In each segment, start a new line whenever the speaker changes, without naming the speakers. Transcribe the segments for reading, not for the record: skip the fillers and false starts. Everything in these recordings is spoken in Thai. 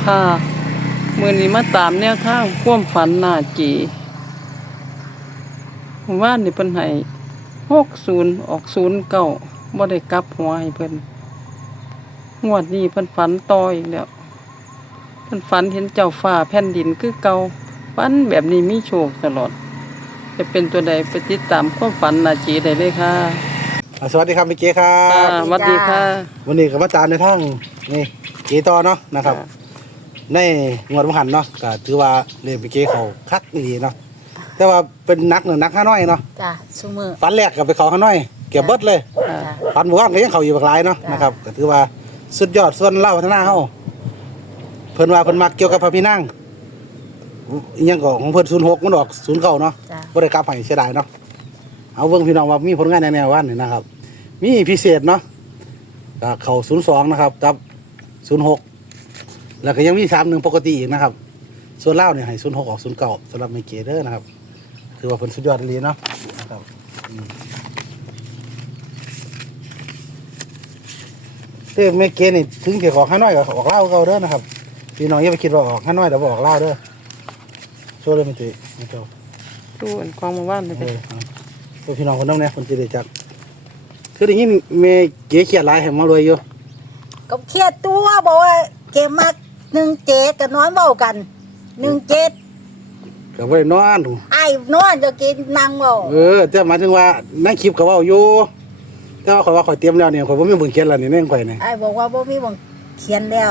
ค่ะมื้อนี้มาตามแนวทางความฝันหน้าจีว่านนี่เพิ่นให้60ออก09บ่ได้กลับหัวให้เพิ่นงวดนี้เพิ่นฝันต่ออีกแล้วเพิ่นฝันเห็นเจ้าฟ้าแผ่นดินคือเก่าฝันแบบนี้มีโชคตลอดจะเป็นตัวใดไปติดตามความฝันหน้าจีได้เลยค่ะ
สวัสดีครับพี่เก๋ครั
สวัสดีค่ะ
วันนี้กับอาจารย์ในทั้งนี่เก๋ต่อเนาะนะครับในงวดมหันเนาะก็ถือว่าเรียนพี่เก๋เขาคักดีเนาะแต่ว่าเป็นนักข้าน้อยเนาะ
จ้ะซุมือ
ฝันแรกกับไปเขาข้าน้อยเก็บเบิดเลยฝันหมู่บ้านก็ยังเขาอยู่บักหลายเนาะนะครับก็ถือว่าสุดยอดส่วนเล่าพัฒนาเฮาเพิ่นว่าเพิ่นมักเกี่ยวกับพระพี่นั่งอีหยังก็ของเพิ่น06มันออก09เนาะบ่ได้กลับให้เสียดายเนาะเอาเบิ่งพี่น้องว่ามีผลงานแนวๆว่านี่นะครับมีพิเศษเนาะก็เข้า02นะครับกับ06แล้วก็ยังมี31ปกติอีกนะครับส่วนเล่าเนี่ยให้06ออก09สำหรับเมเกเดอร์นะครับถือว่าเพิ่นสุดยอดเลยเนาะนะครับเมเกนี่ถึงจะออก5น้อยก็ออกเล่าเก่าเด้อนะครับพี่น้องอย่าไปคิดว่าออก5น้อยแล้วบ่ออกเล่าเด้อโชว์เลยมันสิไม่เจ้า
ดูอันของหมู่บ้านเลย
พี่น้องคนนั้นเนี่ยคนสิได้จักคือได้ยินเมเกเขียดหลายให้มารวยอยู่
ก็เครียดตัวบอกว่าเกมมัก17กับน้อยเว้ากัน17
ก็บ่ได้นอน
ไอ้นอนจะกินนั่งเว้า
แต่หมายถึงว่าในคลิปก็เว้าอยู่แต่ว่าข่อยว่าข่อยเตรียมแล้วเนี่ยข่อยบ่มีเบิ่งเขียนแล้วนี่แน่งข่อยนี่
ไอ้บอกว่าบ่มีบ่เขียนแล้ว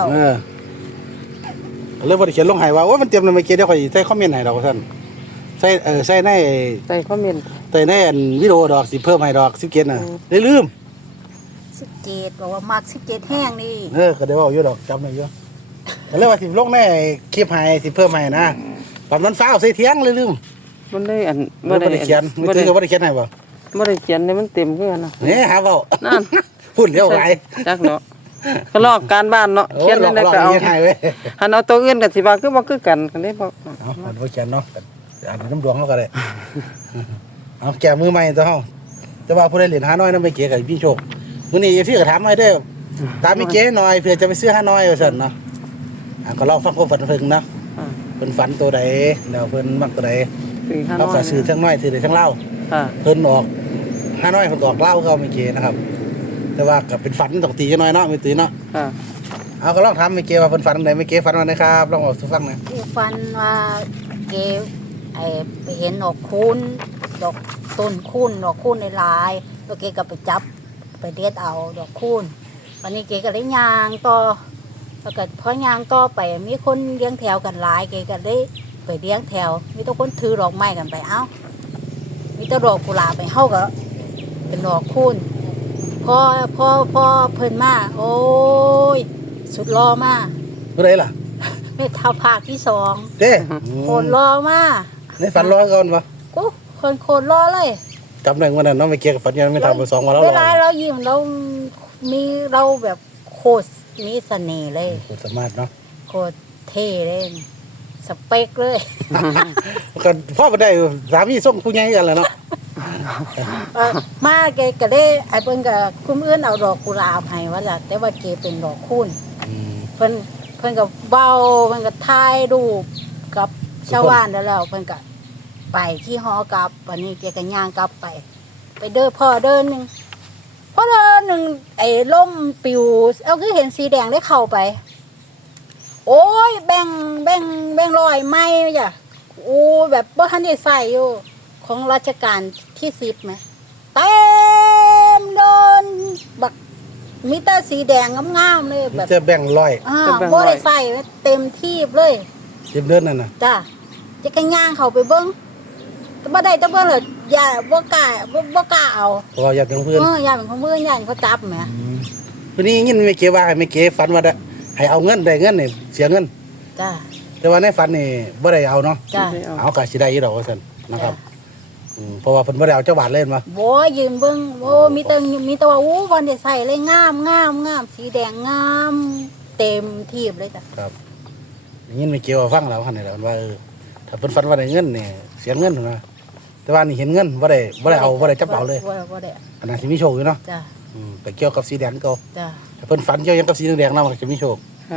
เลยบ่ได้เขียนลงให้ว่าโอ้มันเตรียมแล้วเมเกเดี๋ยวข่อยใส่คอมเมนต์ให้ดอกซั่นใส่ใน
ใส่คอมเมนต์
ใส่ในวิดีโอดอกสิเพิ่มให้ดอก17น่ะได้ลืม
17บอกว่ามัก17แห้งนี่
ก็ได้เว้าอยู่ดอกจำได้อยู่ก็เลยว่าสิลงในคลิปให้สิเพิ่มให้นะปรับมันฟ้าวใส่เถียงเลยลืม
มันได้อัน
บ่ได้เขียนไม่ถือบ่ได้เขียนให้บ่
บ่ได้เขียนเนี่ยมันเต็มคือกันนะ
นี่หาเว้านั่นพูดเร็วหลาย
จักเนาะก็ลอกการบ้านเนาะเขียนได้ก็เอาหันเอาตัวอื่นก็สิว่าคือบ่คือกันก็ได้บ่
เอาบ่เขียนเนาะอันนี้น้ำดวงเฮาก็ได้เอาแก้มือใหม่ตัวเฮาแต่ว่าผู้ใดเล่นหาน้อยนำไปเก๋ก็มีโชคมื้อนี้พี่ก็ถามหน่อยเด้อตามมีเก๋หน่อยเผื่อจะไปซื้อหาน้อยว่าซั่นเนาะก็ลองฟังความฝันเพิ่นเนาะเพิ่นฝันตัวใดแล้วเพิ่นมักตัวใดเฮาก็ซื้อทั้งน้อยซื้อได้ทั้งเล่าเพิ่นออกหาน้อยเพิ่นออกเล่าก็มีเก๋นะครับแต่ว่าก็เป็นฝันต้องตีจังน้อยเนาะไม่ตีเนาะเอาก็ลองถามมีเก๋ว่าเพิ่นฝันจังได๋มีเก๋ฝันว่าไดครับลองบอกสู่ฟังหน่อย
ฝันว่าเกไปเห็นดอกคูณดอกต้นคูณดอกคูณหลายๆแล้วเกก็ไปจับไปเด็ดเอาดอกคูณวันนี้เกก็ได้ย่างต่อแล้วก็พอย่างต่อไปมีคนเลี้ยงแถวกันหลายเกก็ได้ไปเลี้ยงแถวมีทุกคนถือดอกไม้กันไปเอ้ามีแต่ดอกกุหลาบไปเฮาก็เป็นดอกคูณพอเพิ่นมาโอ้ยสุดรอมา
ผู้ใดล่ะ
แม่เท่าภาคที่2
เด้
โคตรรอมา
ในฝันรอก่อนบ่
กูคนโคตรรอเลย
จำได้วันนั้นเนาะไม่เกี่ยวกับฝันยังไม่ทำมา2วันแล้ว
เวลาเรายิ้มเราแบบโคตรมีเสน่ห์เลย
โคตรสามารถเนาะ
โคตรเท่เลยสเปคเลย
ก็พ่อบ่ได้สามีส่งผู้ใหญ่กันแล้วเนาะ
มาแกก็ได้ไอ้เพิ่นก็คุมอื่นเอาดอกกุหลาบให้ว่าล่ะแต่ว่าเกเป็นดอกคูณเพิ่นก็เว้าเพิ่นก็ถ่ายรูปกับชาวบ้านแล้วเพิ่นก็ไปที่หอกลับวันนี้แกก็ย่างกลับไปเดินพ่อเดินนึงไอ้ล่มปิวเอาคือเห็นสีแดงได้เข้าไปโอ้ยแบ่งร้อยไม้จ้ะโอ้แบบบ่ทันได้ใส่อยู่ของราชการที่10มั้ยเต็มโดนบักมีแต่สีแดงงามๆเลยแบบ
จะแบ่งร้อย
บ่ได้ใส่เต็มที่เลย
เต็มเดินนั่นน่ะ
จ้ะจะกันย่างเข้าไปเบิ่งแต่บ่ได้แต่เบิ่งเลยอย่าบ่กล้าเอา
เพราะว่าอยากเป็นเพื่อน
อยากเป็นของเพื่อนอยากเขาจับแหม
วันนี้ยินไม่เก๋ว่าไม่เก๋ฝันว่าให้เอาเงินได้เงินนี่เสียเงิน
จ้ะ
แต่ว่าในฝันนี่บ่ได้เอาเนาะ
จ้ะ
เอาก็สิได้อยู่ดอกว่าซั่นนะครับเพราะว่าเพิ่นบ่ได้เอาเจ้าบาทเล่นมา
บ่ยืมเบิ่งโอ้มีแต่ว่าอู้วันได้ใส่เลยงามสีแดงงามเต็มที่เลยจ้ะ
ครับยินไม่เก๋ว่าฟังแล้วคั่นนี่แหละว่าถ้าเพิ่นฝันว่าได้เงินนี่เสียเงินนะแต่ว่านี่เห็นเงินบ่ได้เอาบ่ได้จับเอาเลย
บ่ได้
อันนั้นสิมีโชคอยู่เนาะ
จ้ะ
ไปเกี่ยวกับสีแดงก็
จ้ะ
ถ้าเพิ่นฝันเกี่ยวยังกับสีแดงนำก็จะมีโชค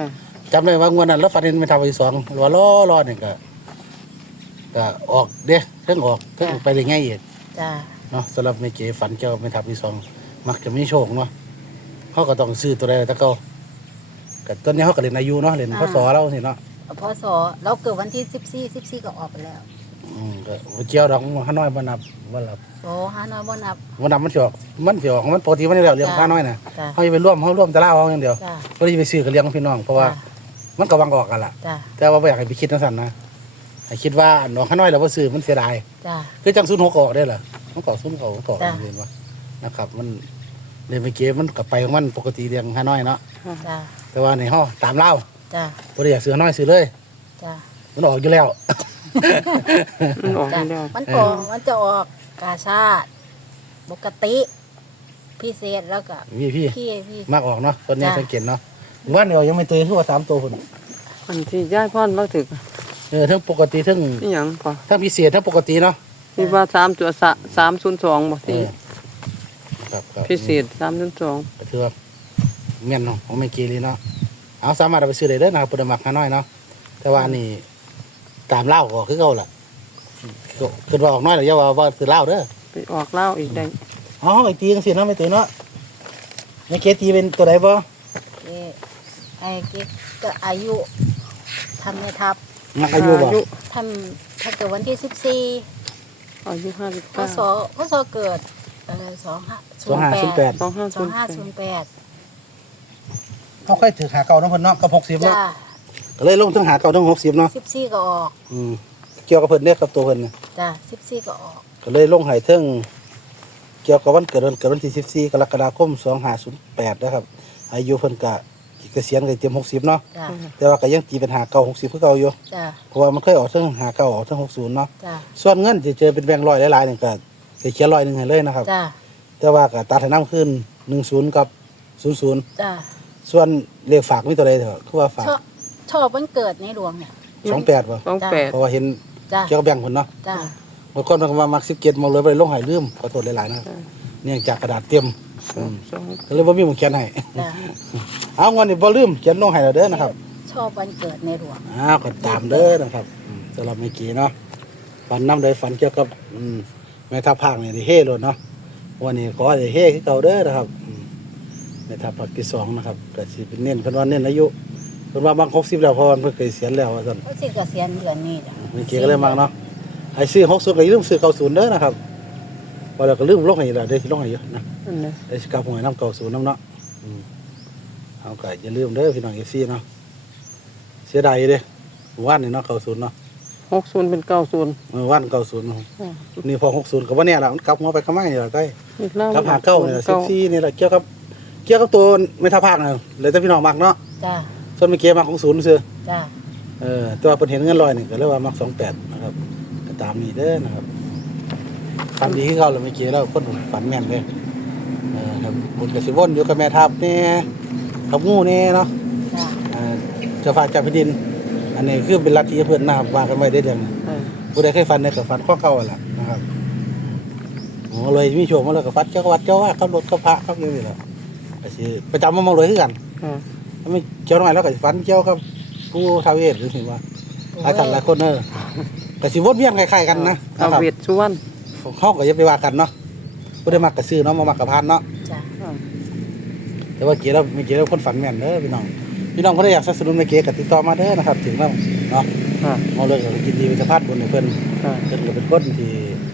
จำได้ว่างวดนั้นแล้วฝันเห็นแม่ทัพภาคที่สองรอนี่ก็ออกเด้เพิ่งออกเพิ่งไปได้ไงอีก
จ้า
เนาะสำหรับแม่เก๋ฝันเจ้าแม่ทัพภาคที่สองมักจะมีโชคเนาะเขาก็ต้องซื้อตัวใดตะเก่าก็ตอนนี้เขาก็เล่นอายุเนาะเล่นพศเราสิเนาะ
พศเราเกิดวันที่14ก็ออกไปแล้ว
ก็บ่เกี่ยวดอกข้าน้อยบ่นับบ่รับ
โอ้หาน้อยบ่นับ
บ่นับมันสิออกมันปกติมันอยู่แล้วเรื่องข้าน้อยน่ะ
จ้า
เฮาจะไปร่วมตะลาเอาอย่างเดียว
จ้า
บ่ได้ไปซื้อกับเลี้ยงพี่น้องเพราะว่ามันก็วังออกกันล่ะ
จ้า
แต่ว่าบ่อยากให้ไปคิดจังซั่นนะให้คิดว่าน้องข้าน้อยแล้วบ่ซื้อมันเสียดาย
จ้า
คือจัง06ออกได้เหรอมันก็06ก็ออก
จ้ะ
เห็นบ่นะครับมันเล่นไปเกมมันก็ไปของมันปกติเลี้ยงข้าน้อยเนาะ
จ้า
แต่ว่าในห้อตามเล่า
จ้า
บ่ได้อยากซื้อข้าน้อยซื้อเลย
จ้า
มันออกอยู่แล้ว
มันออก
จ้า
ให้แล้ว
มันจะออกกาชาติปกติ พิเศษแล้วก็
พี่
พี่
มากออกเนาะคนนี้
จ้ะ
สังเกตเนาะว่าเดี๋ยวยังไม่ตื่นคือว่า3ตัวพุ่น
อันที่ย้ายพ่อนเราถึก
ทั้งปกติทั้ง
นี่หยังพอ
ทั้งพิเศษทั้งปกติเนาะ
ที่ว่า3ตัว302บ่
เอ
ที่
อครับ
พิเศษ302
ก็ถือว่าแม่นเนาะของแม่กีรีเนาะเอาสามารถเอาไปซื้อได้เด้อนะครับปุถมักน้อยเนาะแต่ว่านี่ตามเล่าก็คือเก่าล่ะคือว่าออกน้อยหรืออย่าว่าคือเล่าเด้อ
ไปออกเหล้าอีกได้
อ๋อไอ้ตีจังซี่เนาะไม่ตื่นเนาะแม่เกตีเป็นตัวใดบ่
ไอ้กิ๊กก็อายุทำเนี่ยทับ
มักอายุบ่
ถ้าเกิดวันที่14
อายุ
พศ
59
พศเกิด2508
2508
2508
เขาค่อยถือหาเก่าเนาะเพิ่นเนาะกับ60
จ้า
เนาะก็เลยลงทั้งหาเก่าทั้ง60เนาะ
14ก็ออก
เกี่ยวกับเพิ่นเนี่ยกับตัวเพิ่นเนี่ย
จ้า14ก็ออก
ก็เลยลงให้เทิงเกี่ยวกับวันเกิดวันที่14กรกฎาคม2508นะครับอายุเพิ่นก็เกษียณก็เต็ม60เนาะ
จ้า
แต่ว่าก็ยังตีเป็นหาเก่า60คือเก่าอยู่
จ้า
เพราะว่ามันเคยออกเทิงหาเก่าออกเทิง60เนาะ
จ้า
ส่วนเงินที่เจอเป็นแบงค์ร้อยหลายๆนี่ก็สิเขียน100นึงให้เลยนะครับ
จ้า
แต่ว่าก็ตัดให้นำขึ้น10กับ00
จ้า
ส่วนเลขฝากมีตัวใดเถอะคือว่าฝาก
ชอบวันเกิดในหลวงเนี่ย
28บ่
28
เพราะว่าเห็น
จ้า
เกี่ยวกับแบงค์เพิ่นเนาะ
จ้า
บางคนมันก็มามัก17มาเลยบ่ได้ลงให้ลืมขอโทษหลายๆนะครับเนื่องจากกระดาษเตรียม ก็เลยบ่มีหมู่เขียนให้
จ้า
เอาวันนี้บ่ลืมเขียนลงให้แล้วเด้อนะครับ
ชอบวันเกิดในหลวง
ก็ตามเด้อนะครับสำหรับเมื่อกี้เนาะฝันนำโดยฝันเกี่ยวกับแม่ทัพภาคนี่ได้เฮ่โลดเนาะวันนี้ขอให้เฮ่คือเก่าเด้อนะครับแม่ทัพภาคที่2นะครับก็สิเป็นเน้นเพิ่นว่าเน้นอายุเพิ่นว่าบาง60แล้วเพราะว่าเพิ่นเคยเสียณแล้วว่าซั่น
เขาสิเกษียณเดือนนี้จ้ะ
เมื่อกี้ก็เลยมักเนาะให้ซื้อ60ก็อย่าลืมซื้อ90เด้อนะครับว่าแล้วก็ลืมลงให้แล้วเด้อสิลงให้อยู่นะ
นั่นแหละ
ได้สิกลับหวยน้ำ90น้ำเนาะเอาก็อย่าลืมเด้อพี่น้อง FC เนาะเสียดายเด้ว่านนี่เนาะ90เนาะ
60เป็น90
ว่าน90เนาะนี่พอ60ก็บ่แน่ล่ะมันกลับหัวไปกลับมานี่ล่ะใกล้
อีกแล้ว
กลับหาเก้านี่ล่ะ14นี่ล่ะเกี่ยวกับตัวไม่ท่าภาคน่ะเลยแต่พี่น้องมักเนาะ
จ้า
ส่วนเมื่อกี้มักของ0ซื่อ
จ้า
แต่ว่าเพิ่นเห็นเงิน100นี่ก็เลยว่ามัก28นะครับก็ตามนี้เด้อนะครับฝันดีคือเก่าแล้วเมื่อกี้แล้วคนฝันแม่นเด้ครับบุญก็สิวนอยู่กับแม่ทัพแน่กับงูแน่เนาะ
จ้า
เจ้าฟ้าเจ้าแผ่นดิน อันนี้คือเป็นลัทธิเพื่อนนะครับว่ากันไว้ได้เรื่องนี้ผู้ใดเคยฟันในกับฟันข้อเก่าแหละนะครับโอ้เลยมีโชคมาเลยกับฟันเจ้าวัดเจ้าว่าขับรถขับพระขับอยู่นี่แหละก็สิประจำมามองเลยคือกันถ้าไม่เจ้าหน่อยแล้วก็สิฟันเจ้ากับผู้ทาวเวศหรือถึงว่าหลายท่านหลายคนก็สิวนเวียนคล้ายๆกันนะ
เอาเวทสุวรรณ
เขาก็อย่าไปว่ากันเนาะผู้ใดมักก็ซื้อเนาะบ่มักก็พานเนาะ
จ้า
แต่ว่าเกี่ยวแล้วคนฝันแม่นเด้อพี่น้องคนใดอยากสนับสนุนแม่เก๋ก็ติดต่อมาเด้อนะครับถึงแล้วเนาะเอาเลยก็ยินดีเป็นพาดบุญให้เพิ่นก็เป็นคนที่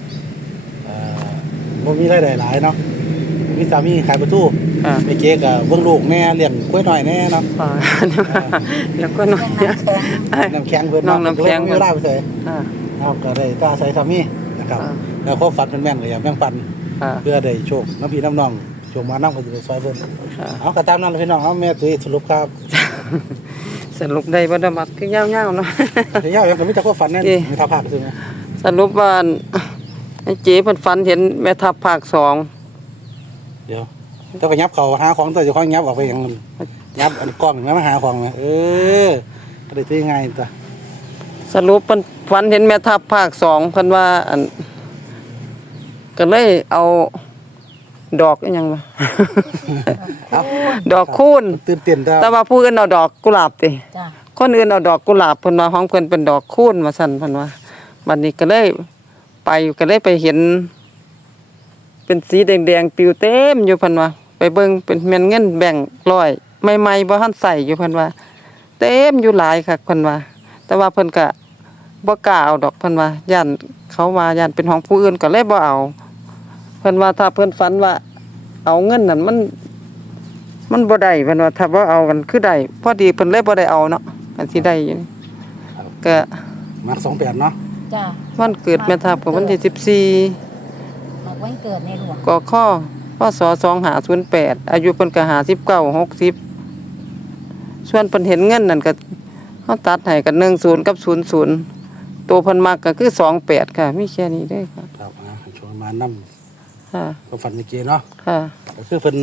บ่มีรายได้หลายเนาะมีสามีขายประตูแม่เก๋ก็เบิ่งลูกแน่เลี้ยงกล้วยน้อยแน่เนาะ
แล้วก็น้อย
น้ำแข็งเพิ่นเนาะน้ำแข็งเวลาไปใส่เอาก็ได้ก็อาศัยสามีนะครับแล้วความฝันเป็นแม่นก็อยากแบ่งปันเพื่อได้โชคน้ำพี่น้ำน้องโชคมาน้ำก็สิไปซอยเพิ่นเอาก็ตามนั้นล่ะพี่น้องเอาแม่ตุ้ยสรุปครับ
สรุปได้บ่ได้มักคือยาวๆเนาะ
ยาวๆก็มีแต่ความฝันนั่นมีท่าภาคซื่อนะ
สรุปว่าไอ้เจ๋เพิ่นฝันเห็นแม่ทัพภาค2
เดี๋ยวเจ้าก็ยับเขาหาของตัวเจ้าของยับออกไปอย่างนั้นยับอันกล้องมาหาของนะก็ได้ตื้อง่ายตัว
สรุปเพิ่นฝันเห็นแม่ทัพภาค2เพิ่นว่าอันก็เลยเอาดอกอิหยังวะ
เอา
ดอกคูณ
ตื่นเต้น
แต่ว่าผู้อื่นเอาดอกกุหลาบติ
จ้ะ
คนอื่นเอาดอกกุหลาบเพิ่นว่าของเพิ่นเป็นดอกคูณว่าซั่นเพิ่นว่าบัดนี้ก็เลยไปเห็น เป็นสีแดงๆปลิวเต็มอยู่เพิ่นว่าไปเบิ่งเป็นแม่นเงินแบ่งร้อยใหม่ๆบ่ทันใส่อยู่เพิ่นว่า เต็มอยู่หลายคักเพิ่นว่า แต่ว่าเพิ่นก็บ่กล้าเอาดอกเพิ่นว่าย่านเขาว่าย่านเป็นของผู้อื่นก็เลยบ่เอาเพิ่นว่าถ้าเพิ่นฝันว่า เอาเงินนั่นมันบ่ได้เพิ่นว่าถ้าบ่เอากันคือได้พอดีเพิ่นเลยบ่ได้เอาเนาะอันสิได้อยู่นี่ก็
มัก28เนาะ
จ้ะ
วันเกิดแม่ทัพก็วันที่14
มาวันเกิดในหลวง
กขพศ2508อายุเพิ่นก็59 60ส่วนเพิ่นเห็นเงินนั่นก็เฮาตัดให้กัน10กับ00ตัวเพิ่นมักก็คือ28ค่ะมีแค่นี้เด้อค่ะ
ครับชวนมานำ
ค่ะ
ความฝันเมื่อกี้เนาะ
ค่ะ
ก็คือเพิ่น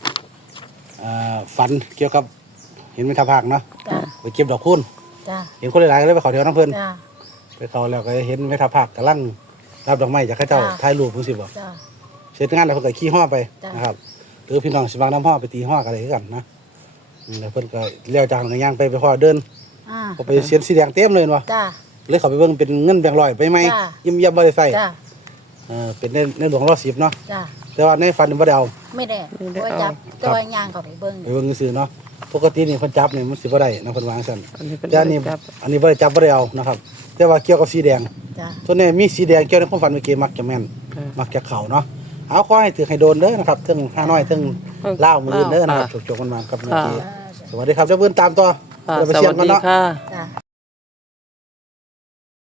ฝันเกี่ยวกับเห็นแม่ทัพภาคเนาะ
จ้ะ
ไปเก็บดอกคูณ
จ้ะ
เห็นคนหลายๆก็เลยไปขอเดียวน้ำเพิ่น
จ้ะ
ไปเขาแล้วก็เห็นแม่ทัพภาคกำลังรับดอกไม้จากข้าเจ้า
จ้ะ
ถ่ายรูปจังซี่บ่
จ้ะ
เสร็จงานแล้วเพิ่นก็ขี่ฮ้อไป
จ้ะ
นะครับหรือพี่น้องสิบางน้ำฮ้อไปตีฮ้อกันอะไรกันนะแล้วเพิ่นก็เลี้ยวจากนั้นก็ย่างไปฮ้อเดิน
อ่า
ก็ไปเสียนสีแดงเต็มเลยเนาะ
จ้ะ
เลยเขาไปเบิ่งเป็นเงินแบงค์ร้อยไปไหม
จ้ะ
ยิ้มบ่ได้ใส่
จ้ะ
เป็นในหลวงรอ10เนาะ
จ้ะ
แต่ว่าในฝันนี่บ่ได้เอา
ไม่ได้เพราะว่าจับแต่ว่าย่างเขาไปเบิ่ง
ไปเบิ่งซื่อๆเนาะปกตินี่เพิ่นจับนี่มันสิบ่ได้นะเพิ่นวาจังซั่น
อันนี้เป็น
แต่อันนี้
จับ
อันนี้บ่ได้จับบ่ได้เอานะครับ แต่ว่าเกี่ยวกับสีแดง
จ้ะ
ส่วนนี้มีสีแดงเกี่ยวในความฝันเมื่อกี้มักจะแม่น มักจะเข่าเนาะเอาขอให้ถือให้โดนเด้อนะครับถึง5น้อยถึงเล่าวมือเด้อนะครับจบๆกันมากับเมื่อกี้
จ้ะ
สวัสดีครับเจ้าเบิ้นตามต่อ
ค่ะ
เดี๋ยวไป
ส
เชีย
วั
ร์
ส
กัน
ดี
เนาะ
ค่ะ
จ้ะ